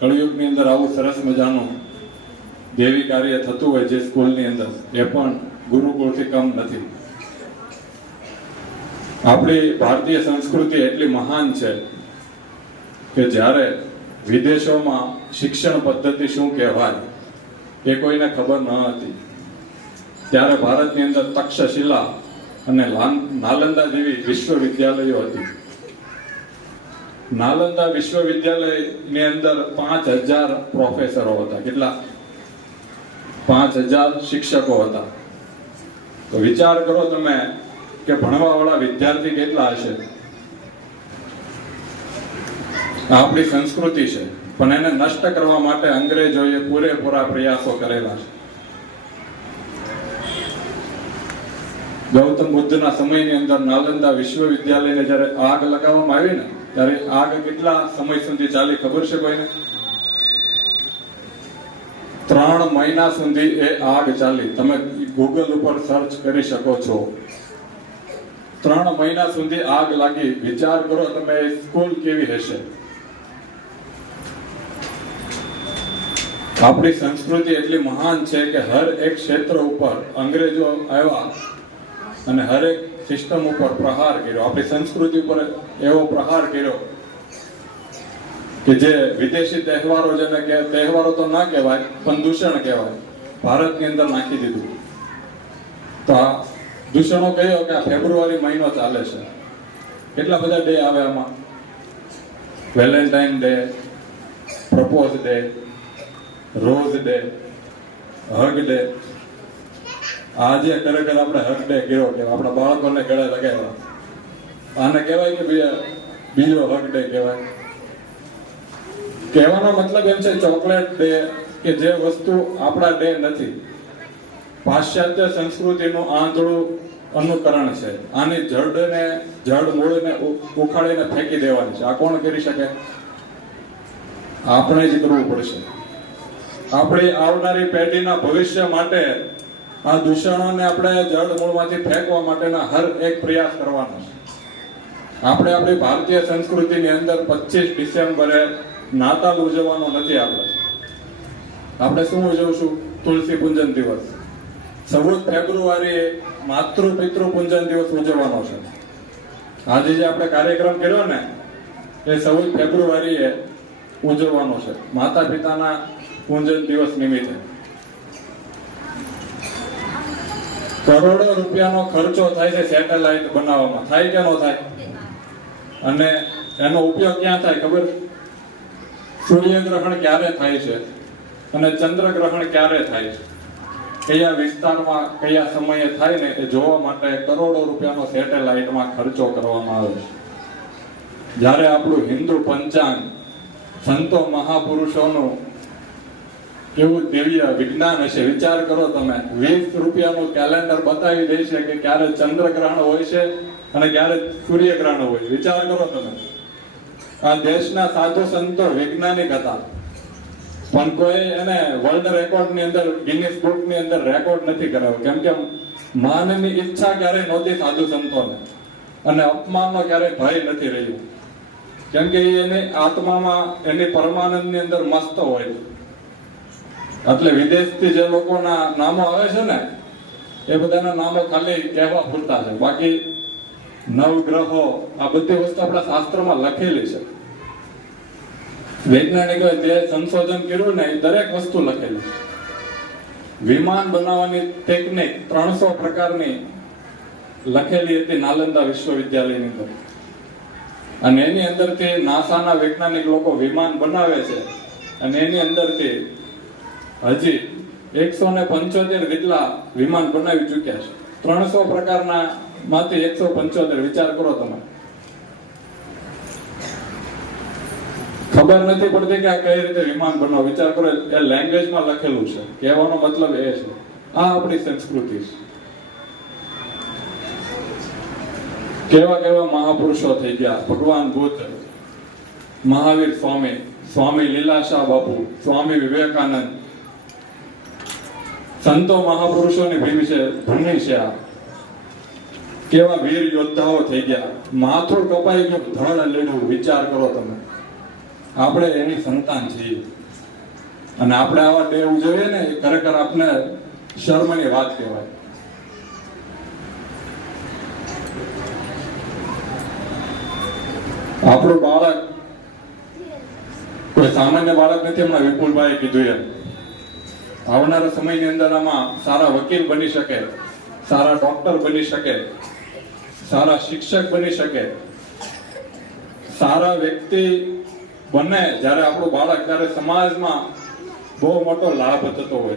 કળયુગની અંદર આવું સરસ મજાનું દેવી કાર્ય થતું હોય જે સ્કૂલની અંદર, એ પણ ગુરુકુળથી કમ નથી. આપણી ભારતીય સંસ્કૃતિ એટલી મહાન છે કે જ્યારે વિદેશોમાં શિક્ષણ પદ્ધતિ શું કહેવાય એ કોઈને ખબર ન હતી, ત્યારે ભારતની અંદર તક્ષશિલા અને નાલંદા જેવી વિશ્વવિદ્યાલયો હતી. નાલંદા વિશ્વવિદ્યાલયની અંદર 5000 પ્રોફેસરો હતા. કેટલા? 5000 શિક્ષકો હતા. તો વિચાર કરો તમે કે ભણવા વાળા વિદ્યાર્થી કેટલા હશે. આપણી સંસ્કૃતિ છે, પણ એને નષ્ટ કરવા માટે અંગ્રેજોએ પૂરેપૂરા પ્રયાસો કરેલા છે. ગૌતમ બુદ્ધના સમયની અંદર નાલંદા વિશ્વવિદ્યાલયને જ્યારે આગ લગાવવામાં આવી ને, ત્યારે આગ કેટલા સમય સુધી ચાલી ખબર છે કોઈને? 3 મહિના સુધી એ આગ ચાલી. તમે ગૂગલ ઉપર સર્ચ કરી શકો છો. 3 મહિના સુધી આગ લાગી. વિચાર કરો તમે સ્કૂલ કેવી હશે. આપણી સંસ્કૃતિ એટલી મહાન છે કે હર એક ક્ષેત્ર ઉપર અંગ્રેજો આવ્યા અને હરેક સિસ્ટમ ઉપર પ્રહાર કર્યો. આપણી સંસ્કૃતિ ઉપર એવો પ્રહાર કર્યો કે જે વિદેશી તહેવારો, જેને કે તહેવારો તો ના કહેવાય પણ દૂષણ કહેવાય, ભારતની અંદર નાખી દીધું. તો આ દૂષણો કયો કે આ ફેબ્રુઆરી મહિનો ચાલે છે. કેટલા બધા ડે આવે આમાં. Valentine day, propose day, rose day, hug day. આજે ખરેખર આપણે હક ડે કર્યો કે આપણા બાળકોને ગળે લગાવ્યા. આને કહેવાય કે બીજો હક ડે કહેવાય. કહેવાનો મતલબ એમ છે ચોકલેટ ડે, કે જે વસ્તુ આપણા ડે નથી. પાશ્ચાત્ય સંસ્કૃતિનું આંધળું અનુકરણ છે. આની જડ મૂળને ઉખાડીને ફેંકી દેવાની છે. આ કોણ કરી શકે? આપણે જ કરવું પડશે. આપણી આવનારી પેઢીના ભવિષ્ય માટે આ દૂષણોને આપણે જડ મૂળમાંથી ફેંકવા માટેના હર એક પ્રયાસ કરવાનો છે. આપણે આપણી ભારતીય સંસ્કૃતિની અંદર 25 ડિસેમ્બરે નાતાલ ઉજવવાનો નથી. આપણે શું ઉજવશું? તુલસી પૂજન દિવસ. 14 ફેબ્રુઆરીએ માતૃ પિતૃ પૂજન દિવસ ઉજવવાનો છે. આજે જે આપણે કાર્યક્રમ કર્યો ને, એ 14 ફેબ્રુઆરીએ ઉજવવાનો છે, માતા પિતાના પૂજન દિવસ નિમિત્તે. કરોડો રૂપિયાનો ખર્ચો થાય છે સેટેલાઇટ બનાવવામાં. થાય કે ન થાય? અને એનો ઉપયોગ ક્યાં થાય ખબર? સૂર્યગ્રહણ ક્યારે થાય છે અને ચંદ્રગ્રહણ ક્યારે થાય છે, કયા વિસ્તારમાં કયા સમયે થાય ને, એ જોવા માટે કરોડો રૂપિયાનો સેટેલાઇટમાં ખર્ચો કરવામાં આવે છે. જ્યારે આપણું હિન્દુ પંચાંગ, સંતો મહાપુરુષોનું કેવું દિવ્ય વિજ્ઞાન હશે. વિચાર કરો તમે, 20 રૂપિયાનું કેલેન્ડર બતાવી દે છે કે ક્યારે ચંદ્રગ્રહણ હોય છે અને ક્યારે સૂર્યગ્રહણ હોય. વિચાર કરો તમે. આ દેશના સાધુ સંતો વૈજ્ઞાનિક હતા, પણ કોઈ એને વર્લ્ડ રેકોર્ડની અંદર, ગિનિસ બુકની અંદર રેકોર્ડ નથી કરાવ્યો. કેમ કે માનની ઈચ્છા ક્યારેય નહોતી સાધુ સંતોને, અને અપમાનનો ક્યારેય ભય નથી રહ્યું. કેમ કે એની આત્મામાં, એની પરમાનંદની અંદર મસ્ત હોય. એટલે વિદેશથી જે લોકોના નામો આવે છે ને, એ બધાના નામો ખાલી કહેવા પૂરતા છે. બાકી નવગ્રહો, આ બધી વસ્તુ આપણા શાસ્ત્રમાં લખેલી છે. વૈજ્ઞાનિકોએ જે સંશોધન કર્યું ને, એ દરેક વસ્તુ લખેલી છે. વિમાન બનાવવાની ટેકનિક 300 પ્રકારની લખેલી હતી નાલંદા વિશ્વવિદ્યાલયની અંદર. અને એની અંદરથી નાસાના વૈજ્ઞાનિક લોકો વિમાન બનાવે છે, અને એની અંદરથી હજી 175 જેટલા વિમાન બનાવી ચૂક્યા છે. 300 પ્રકારના માંથી 175. વિચાર કરો તમે. ખબર નથી પડતી કે આ કઈ રીતે વિમાન બનાવો. વિચાર કરો, એ લેંગ્વેજમાં લખેલું છે. કહેવાનો મતલબ એ છે, આ આપણી સંસ્કૃતિ છે. કેવા કેવા મહાપુરુષો થઈ ગયા. ભગવાન બુદ્ધ, મહાવીર સ્વામી, સ્વામી લીલાશાહ બાપુ, સ્વામી વિવેકાનંદ. સંતો મહાપુરુષોની ભૂમિ છે આ. કેવા વીર યોદ્ધાઓ થઈ ગયા. માથું કપાઈ ગયું, ધડ લેડું. વિચાર કરો તમે. આપણે એની સંતાન છીએ અને આપણે આવા ડે ઉજવીએ ને એ ખરેખર આપણે શર્મની વાત કહેવાય. આપણું બાળક કોઈ સામાન્ય બાળક નથી. હમણાં વિપુલભાઈ કીધું એમ આવનારા સમયની અંદર આમાં સારા વકીલ બની શકે, સારા ડોક્ટર બની શકે, સારા શિક્ષક બની શકે, સારા વ્યક્તિ બને. જ્યારે આપણું બાળક ત્યારે સમાજમાં બહુ મોટો લાભ થતો હોય.